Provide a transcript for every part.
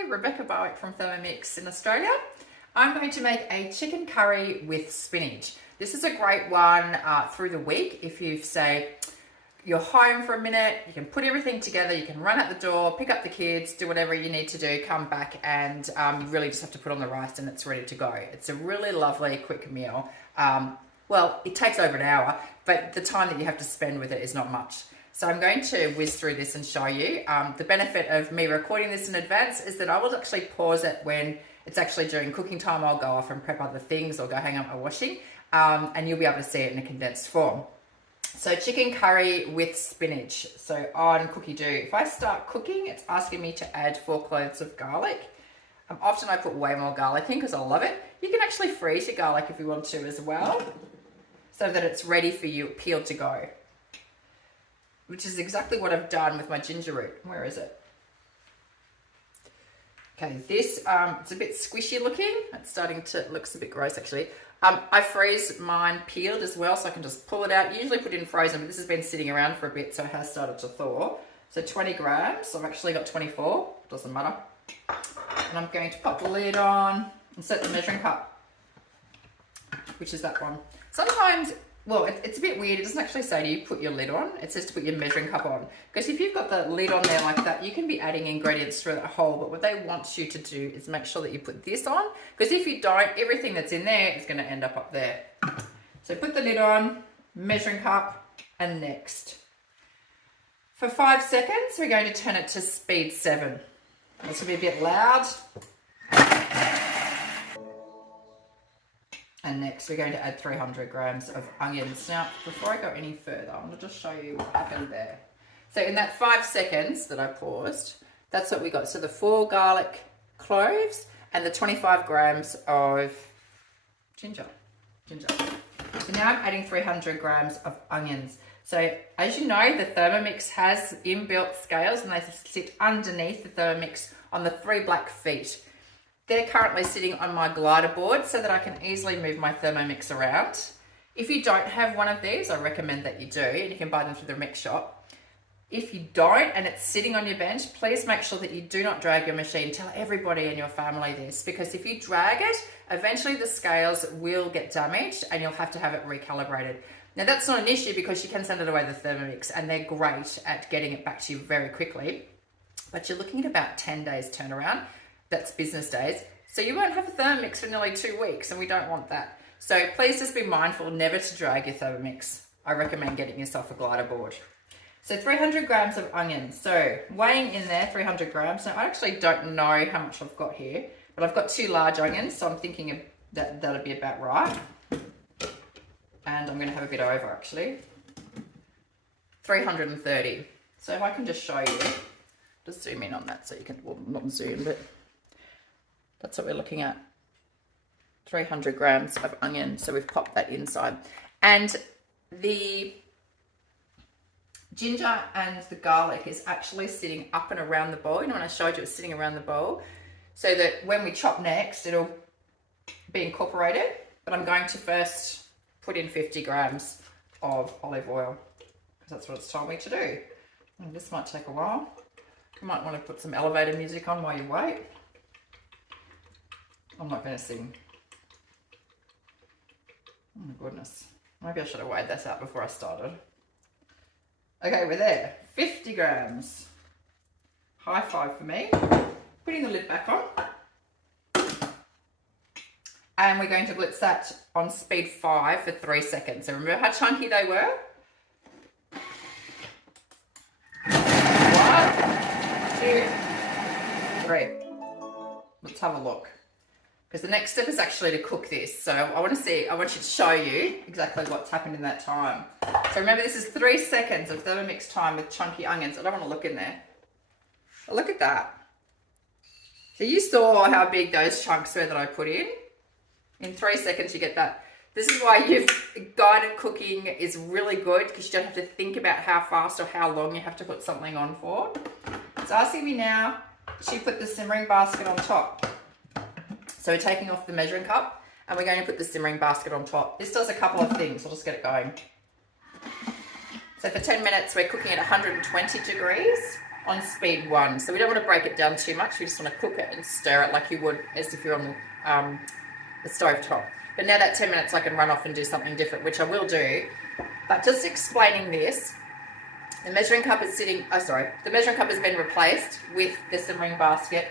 Hi, Rebecca Barwick from Thermomix in Australia. I'm going to make a chicken curry with spinach. This is a great one through the week. If you say you're home for a minute, you can put everything together, you can run out the door, pick up the kids, do whatever you need to do, come back and you really just have to put on the rice and it's ready to go. It's a really lovely quick meal. Well, it takes over an hour, but the time that you have to spend with it is not much. So I'm going to whiz through this and show you. The benefit of me recording this in advance is that I will actually pause it when it's actually during cooking time. I'll go off and prep other things or go hang up my washing, and you'll be able to see it in a condensed form. So chicken curry with spinach. So on Cookie Do, if I start cooking, it's asking me to add 4 cloves of garlic. Often I put way more garlic in because I love it. You can actually freeze your garlic if you want to as well, so that it's ready for you, peeled to go. Which is exactly what I've done with my ginger root. Where is it? Okay, this, it's a bit squishy looking. It's starting to, looks a bit gross actually. I freeze mine peeled as well, so I can just pull it out. Usually put it in frozen, but this has been sitting around for a bit, so it has started to thaw. So 20 grams, I've actually got 24, doesn't matter. And I'm going to pop the lid on and set the measuring cup, which is that one. Sometimes, well, it's a bit weird. It doesn't actually say to you put your lid on. It says to put your measuring cup on. Because if you've got the lid on there like that, you can be adding ingredients through that hole. But what they want you to do is make sure that you put this on. Because if you don't, everything that's in there is going to end up there. So put the lid on, measuring cup, and next. For 5 seconds, we're going to turn it to speed 7. This will be a bit loud. And next we're going to add 300 grams of onions. Now, before I go any further, I'm going to just show you what happened there. So in that 5 seconds that I paused, that's what we got. So the 4 garlic cloves and the 25 grams of ginger. So now I'm adding 300 grams of onions. So as you know, the Thermomix has inbuilt scales and they sit underneath the Thermomix on the 3 black feet. They're currently sitting on my glider board so that I can easily move my Thermomix around. If you don't have one of these, I recommend that you do, and you can buy them through the mix shop. If you don't and it's sitting on your bench, please make sure that you do not drag your machine. Tell everybody in your family this, because if you drag it, eventually the scales will get damaged and you'll have to have it recalibrated. Now that's not an issue because you can send it away to the Thermomix and they're great at getting it back to you very quickly. But you're looking at about 10 days turnaround. That's business days. So you won't have a Thermomix for nearly 2 weeks and we don't want that. So please just be mindful never to drag your Thermomix. I recommend getting yourself a glider board. So 300 grams of onions. So weighing in there, 300 grams. Now I actually don't know how much I've got here, but I've got 2 large onions, so I'm thinking that that'll be about right. And I'm going to have a bit over actually. 330. So if I can just show you, just zoom in on that so you can, well, not zoom, but that's what we're looking at. 300 grams of onion. So we've popped that inside. And the ginger and the garlic is actually sitting up and around the bowl. You know, when I showed you it was sitting around the bowl, so that when we chop next, it'll be incorporated. But I'm going to first put in 50 grams of olive oil because that's what it's told me to do. And this might take a while. You might want to put some elevator music on while you wait. I'm not going to sing. Oh my goodness. Maybe I should have weighed this out before I started. Okay, we're there. 50 grams. High five for me. Putting the lid back on. And we're going to blitz that on speed 5 for 3 seconds. So remember how chunky they were? 1, 2, 3. Let's have a look. Because the next step is actually to cook this. So I want you to show you exactly what's happened in that time. So remember, this is 3 seconds of Thermomix time with chunky onions. I don't want to look in there. But look at that. So you saw how big those chunks were that I put in. In 3 seconds you get that. This is why guided cooking is really good, because you don't have to think about how fast or how long you have to put something on for. It's asking me now, she put the simmering basket on top. So we're taking off the measuring cup and we're going to put the simmering basket on top. This does a couple of things. I'll just get it going. So for 10 minutes, we're cooking at 120 degrees on speed 1. So we don't want to break it down too much. We just want to cook it and stir it like you would as if you're on the stove top. But now that 10 minutes, I can run off and do something different, which I will do. But just explaining this, the measuring cup is sitting, the measuring cup has been replaced with the simmering basket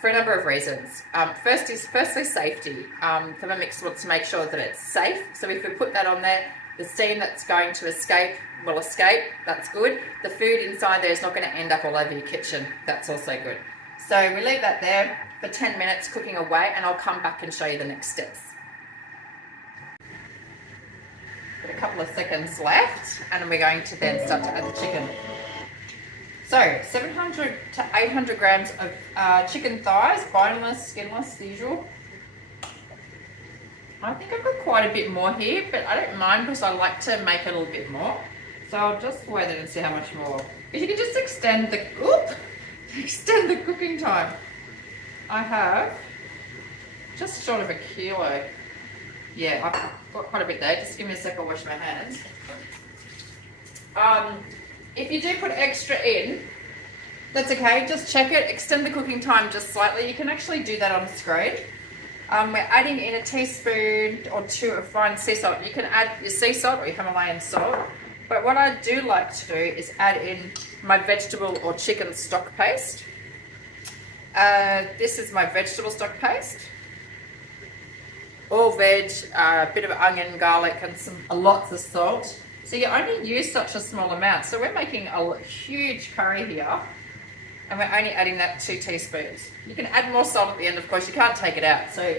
for a number of reasons. Firstly safety. Thermomix wants to make sure that it's safe. So if we put that on there, the steam that's going to escape will escape. That's good. The food inside there is not going to end up all over your kitchen. That's also good. So we leave that there for 10 minutes cooking away, and I'll come back and show you the next steps. Got a couple of seconds left, and we're going to then start to add the chicken. So 700 to 800 grams of chicken thighs, boneless, skinless, the usual. I think I've got quite a bit more here, but I don't mind because I like to make it a little bit more. So I'll just weigh it and see how much more. If you can just extend the cooking time. I have just short of a kilo. Yeah, I've got quite a bit there. Just give me a sec, I'll wash my hands. If you do put extra in, that's okay. Just check it. Extend the cooking time just slightly. You can actually do that on the screen. We're adding in a teaspoon or 2 of fine sea salt. You can add your sea salt or your Himalayan salt. But what I do like to do is add in my vegetable or chicken stock paste. This is my vegetable stock paste. All veg, a bit of onion, garlic, and lots of salt. So you only use such a small amount. So we're making a huge curry here, and we're only adding that 2 teaspoons. You can add more salt at the end, of course. You can't take it out. So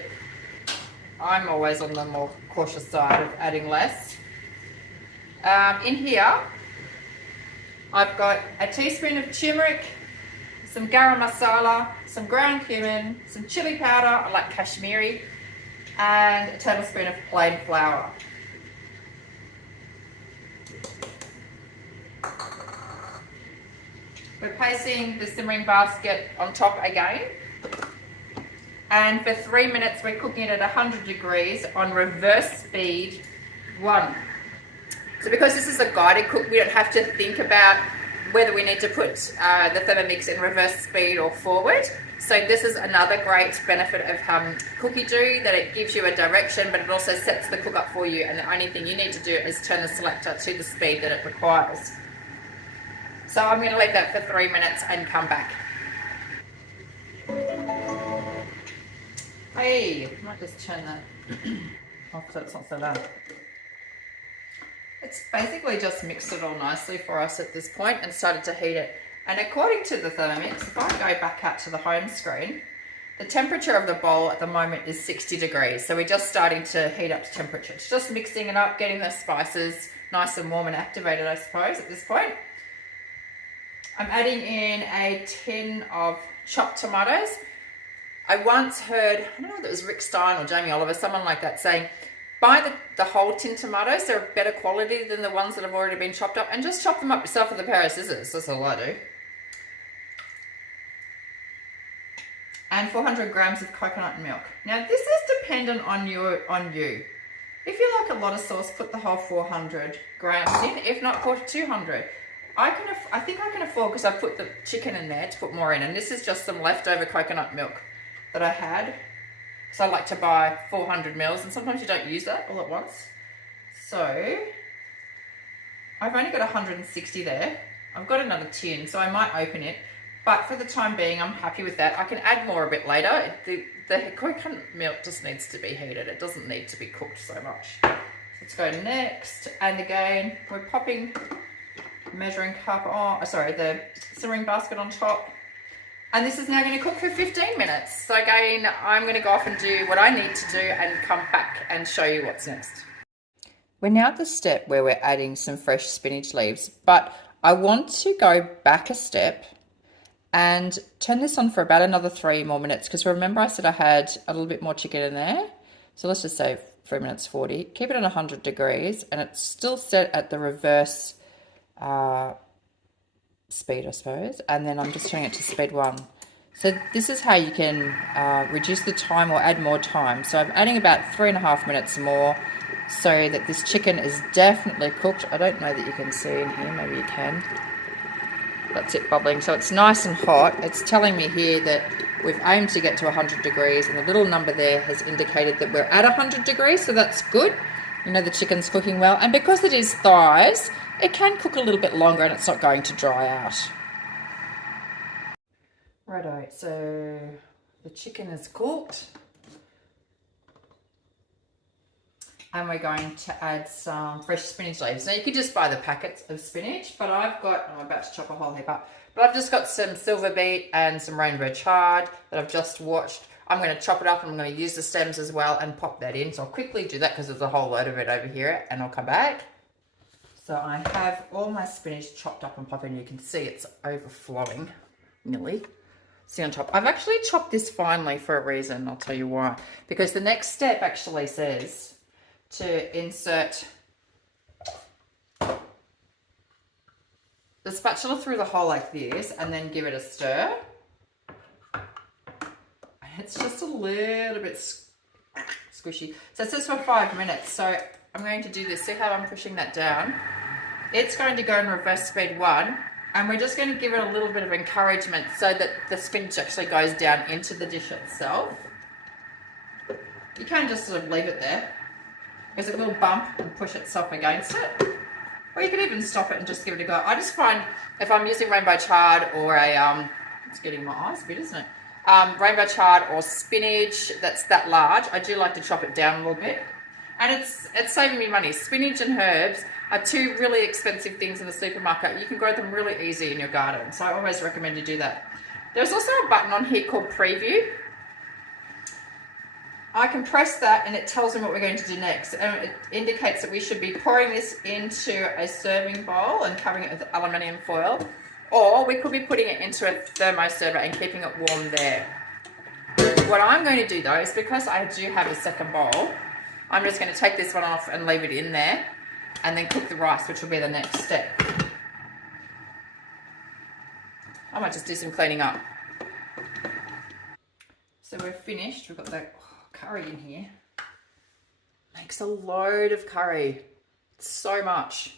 I'm always on the more cautious side of adding less. In here, I've got a teaspoon of turmeric, some garam masala, some ground cumin, some chili powder, I like Kashmiri, and a tablespoon of plain flour. We're placing the simmering basket on top again, and for 3 minutes we're cooking it at 100 degrees on reverse speed 1. So because this is a guided cook, we don't have to think about whether we need to put the Thermomix in reverse speed or forward. So this is another great benefit of cookie dough, that it gives you a direction, but it also sets the cook up for you, and the only thing you need to do is turn the selector to the speed that it requires. So I'm going to leave that for 3 minutes and come back. Hey, I might just turn that off so it's not so loud. It's basically just mixed it all nicely for us at this point and started to heat it. And according to the Thermomix, if I go back out to the home screen, the temperature of the bowl at the moment is 60 degrees. So we're just starting to heat up to temperature. It's just mixing it up, getting the spices nice and warm and activated, I suppose, at this point. I'm adding in a tin of chopped tomatoes. I once heard, I don't know whether it was Rick Stein or Jamie Oliver, someone like that, saying, buy the whole tin tomatoes. They're of better quality than the ones that have already been chopped up, and just chop them up yourself with a pair of scissors. That's all I do. And 400 grams of coconut milk. Now this is dependent on you. If you like a lot of sauce, put the whole 400 grams in. If not, put 200. I think I can afford, because I've put the chicken in there, to put more in. And this is just some leftover coconut milk that I had. So I like to buy 400 mils, and sometimes you don't use that all at once. So I've only got 160 there. I've got another tin, so I might open it. But for the time being, I'm happy with that. I can add more a bit later. The coconut milk just needs to be heated. It doesn't need to be cooked so much. So let's go next. And again, we're popping measuring cup on, the simmering basket on top. And this is now going to cook for 15 minutes. So again, I'm going to go off and do what I need to do and come back and show you what's next. We're now at the step where we're adding some fresh spinach leaves, but I want to go back a step and turn this on for about another 3 more minutes, because remember I said I had a little bit more chicken in there. So let's just say 3 minutes 40. Keep it at 100 degrees, and it's still set at the reverse speed, I suppose, and then I'm just turning it to speed 1. So this is how you can reduce the time or add more time. So I'm adding about 3.5 minutes more so that this chicken is definitely cooked. I don't know that you can see in here, maybe you can. That's it bubbling. So it's nice and hot. It's telling me here that we've aimed to get to 100 degrees, and the little number there has indicated that we're at 100 degrees, so that's good. You know the chicken's cooking well. And because it is thighs, it can cook a little bit longer and it's not going to dry out. Righto, so the chicken is cooked. And we're going to add some fresh spinach leaves. Now you could just buy the packets of spinach, but I'm about to chop a whole heap up, but I've just got some silver beet and some rainbow chard that I've just washed. I'm going to chop it up and I'm going to use the stems as well and pop that in. So I'll quickly do that because there's a whole load of it over here and I'll come back. So I have all my spinach chopped up and popped in. You can see it's overflowing nearly. See on top. I've actually chopped this finely for a reason. I'll tell you why. Because the next step actually says to insert the spatula through the hole like this and then give it a stir. It's just a little bit squishy. So it says for 5 minutes. So I'm going to do this. See how I'm pushing that down? It's going to go in reverse speed 1. And we're just going to give it a little bit of encouragement so that the spinach actually goes down into the dish itself. You can just sort of leave it there, because it will bump and push itself against it. Or you can even stop it and just give it a go. I just find if I'm using rainbow chard or a, it's getting my eyes a bit, isn't it? Rainbow chard or spinach that's that large, I do like to chop it down a little bit. And it's saving me money. Spinach and herbs are two really expensive things in the supermarket. You can grow them really easy in your garden. So I always recommend you do that. There's also a button on here called Preview. I can press that and it tells me what we're going to do next. And it indicates that we should be pouring this into a serving bowl and covering it with aluminium foil. Or we could be putting it into a thermoserver and keeping it warm there. What I'm going to do though is, because I do have a second bowl, I'm just going to take this one off and leave it in there and then cook the rice, which will be the next step. I might just do some cleaning up. So we're finished. We've got the curry in here. Makes a load of curry. It's so much.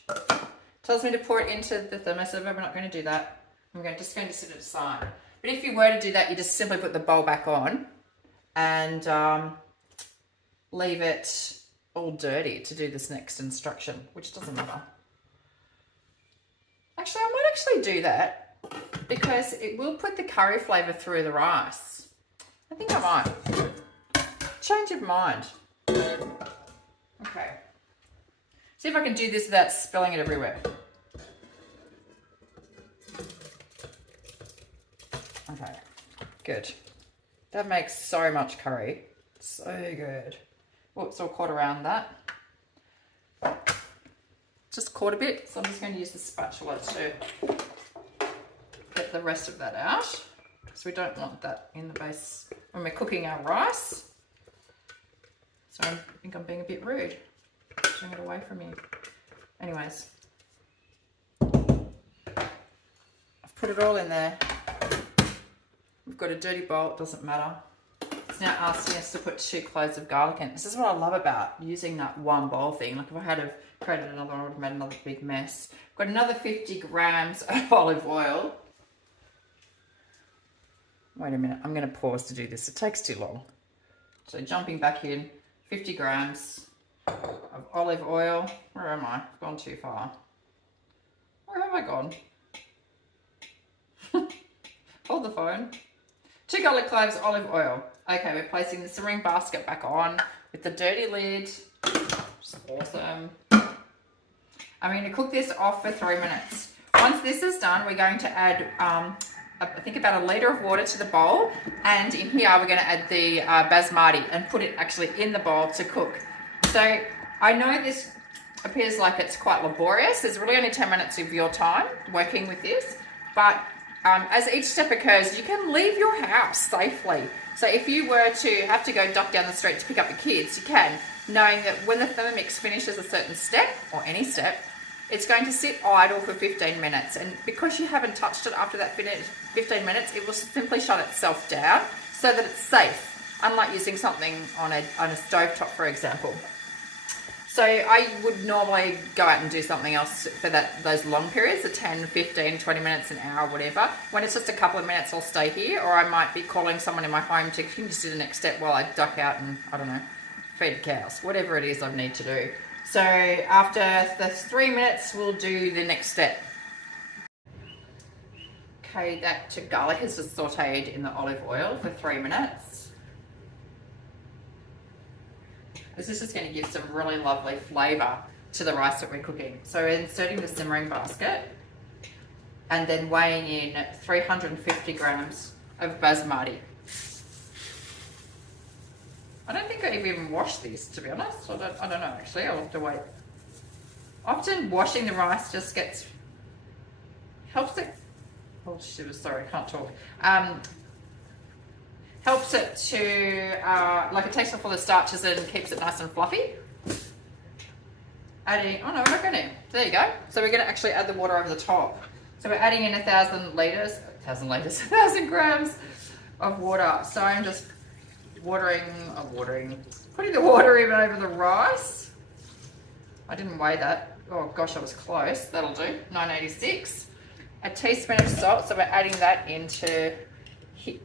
Tells me to pour it into the thermoserver. We're not going to do that. I'm just going to set it aside. But if you were to do that, you just simply put the bowl back on and leave it all dirty to do this next instruction, which doesn't matter. Actually, I might actually do that because it will put the curry flavour through the rice. I think I might. Change of mind. Okay. See if I can do this without spilling it everywhere. Okay, good. That makes so much curry. So good. Whoops, all caught around that. Just caught a bit, so I'm just going to use the spatula to get the rest of that out. Because we don't want that in the base when we're cooking our rice. So I think I'm being a bit rude. Pushing it away from you. Anyways. I've put it all in there. We've got a dirty bowl, it doesn't matter. It's now asking us to put 2 cloves of garlic in. This is what I love about using that one bowl thing. Like if I had created another one, I would have made another big mess. Got another 50 grams of olive oil. Wait a minute, I'm going to pause to do this. It takes too long. So jumping back in, 50 grams of olive oil. Where am I? I've gone too far. Where have I gone? Hold the phone. 2 garlic cloves, olive oil. Okay, we're placing the serving basket back on with the dirty lid. Which is awesome. I'm going to cook this off for 3 minutes. Once this is done, we're going to add, I think about 1 litre of water to the bowl. And in here, we're going to add the basmati and put it actually in the bowl to cook. So I know this appears like it's quite laborious. There's really only 10 minutes of your time working with this. But as each step occurs, you can leave your house safely. So if you were to have to go duck down the street to pick up the kids, you can, knowing that when the Thermomix finishes a certain step, or any step, it's going to sit idle for 15 minutes. And because you haven't touched it after that 15 minutes, it will simply shut itself down so that it's safe, unlike using something on a stovetop, for example. So I would normally go out and do something else for those long periods, the 10, 15, 20 minutes, an hour, whatever. When it's just a couple of minutes, I'll stay here, or I might be calling someone in my home to just do the next step while I duck out and, I don't know, feed the cows, whatever it is I need to do. So after the 3 minutes, we'll do the next step. Okay, that garlic is just sauteed in the olive oil for 3 minutes. This is just going to give some really lovely flavour to the rice that we're cooking. So we're inserting the simmering basket and then weighing in 350 grams of basmati. I don't think I even washed this, to be honest. I don't know actually, I'll have to wait. Often washing the rice just helps it, oh sorry, I can't talk. Helps it to, like it takes off all the starches and keeps it nice and fluffy. Adding, oh no, we're not going to. There you go. So we're going to actually add the water over the top. So we're adding in 1,000 grams of water. So I'm just putting the water even over the rice. I didn't weigh that. Oh gosh, I was close. That'll do, 986. A teaspoon of salt, so we're adding that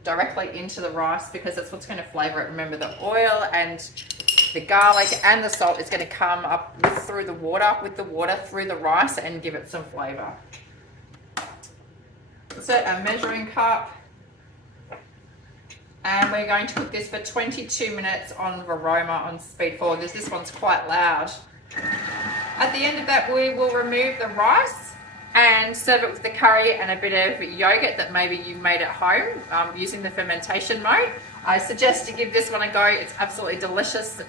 directly into the rice because that's what's going to flavour it. Remember, the oil and the garlic and the salt is going to come up through the water, through the rice and give it some flavour. So a measuring cup, and we're going to cook this for 22 minutes on Varoma on speed 4. This one's quite loud. At the end of that, we will remove the rice and serve it with the curry and a bit of yogurt that maybe you made at home using the fermentation mode. I suggest you give this one a go. It's absolutely delicious dish,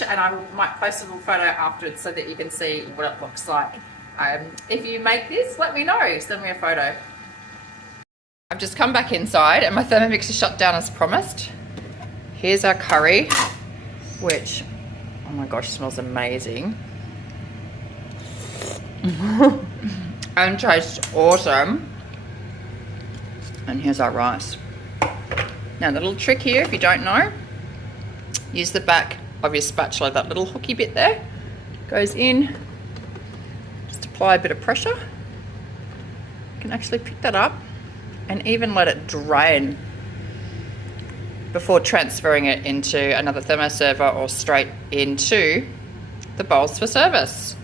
and I might post a little photo afterwards so that you can see what it looks like. If you make this, let me know. Send me a photo. I've just come back inside and my Thermomix is shut down as promised. Here's our curry, which, oh my gosh, smells amazing. And tastes awesome. And here's our rice. Now the little trick here, if you don't know, use the back of your spatula, that little hooky bit there goes in, just apply a bit of pressure. You can actually pick that up and even let it drain before transferring it into another thermoserver or straight into the bowls for service.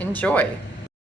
Enjoy.